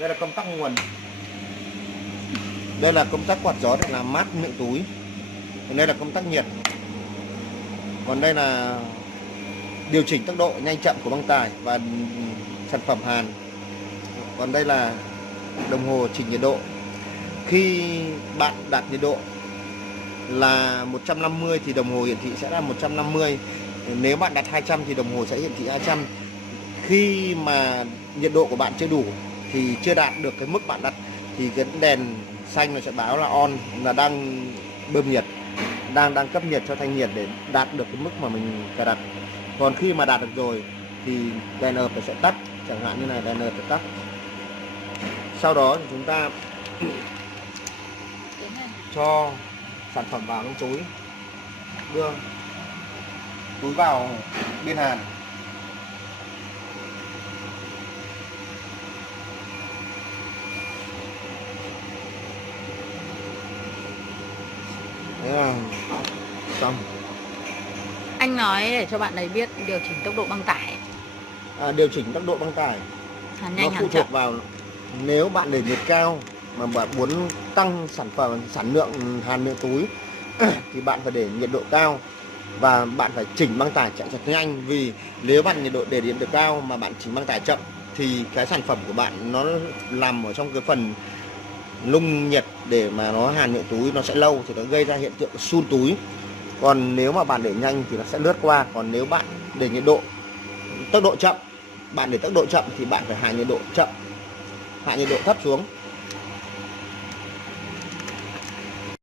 Đây là công tắc nguồn. Đây là công tắc quạt gió để làm mát miệng túi. Đây là công tắc nhiệt. Còn đây là điều chỉnh tốc độ nhanh chậm của băng tải và sản phẩm hàn. Còn đây là đồng hồ chỉnh nhiệt độ. Khi bạn đạt nhiệt độ là 150 thì đồng hồ hiển thị sẽ là 150. Nếu bạn đặt 200 thì đồng hồ sẽ hiển thị 200. Khi mà nhiệt độ của bạn chưa đủ thì chưa đạt được cái mức bạn đặt thì cái đèn xanh nó sẽ báo là on, là đang bơm nhiệt, đang cấp nhiệt cho thanh nhiệt để đạt được cái mức mà mình cài đặt. Còn khi mà đạt được rồi thì đèn ợp nó sẽ tắt, chẳng hạn như này, đèn ợp sẽ tắt. Sau đó thì chúng ta cho sản phẩm vào trong túi, đưa túi vào bên hàn. Thế là xong. Anh nói để cho bạn ấy biết điều chỉnh tốc độ băng tải. Điều chỉnh tốc độ băng tải Hàn nó nhanh phụ hàn thuộc chậm. vào, nếu bạn để nhiệt cao mà bạn muốn tăng sản lượng hàn miệng túi thì bạn phải để nhiệt độ cao và bạn phải chỉnh băng tải chạy thật nhanh. Vì nếu bạn để nhiệt độ cao mà bạn chỉnh băng tải chậm thì cái sản phẩm của bạn nó nằm ở trong cái phần lung nhiệt để mà nó hàn miệng túi nó sẽ lâu, thì nó gây ra hiện tượng sun túi. Còn nếu mà bạn để nhanh thì nó sẽ lướt qua. Còn nếu bạn để tốc độ chậm, bạn để tốc độ chậm thì bạn phải hạ nhiệt độ chậm, hạ nhiệt độ thấp xuống.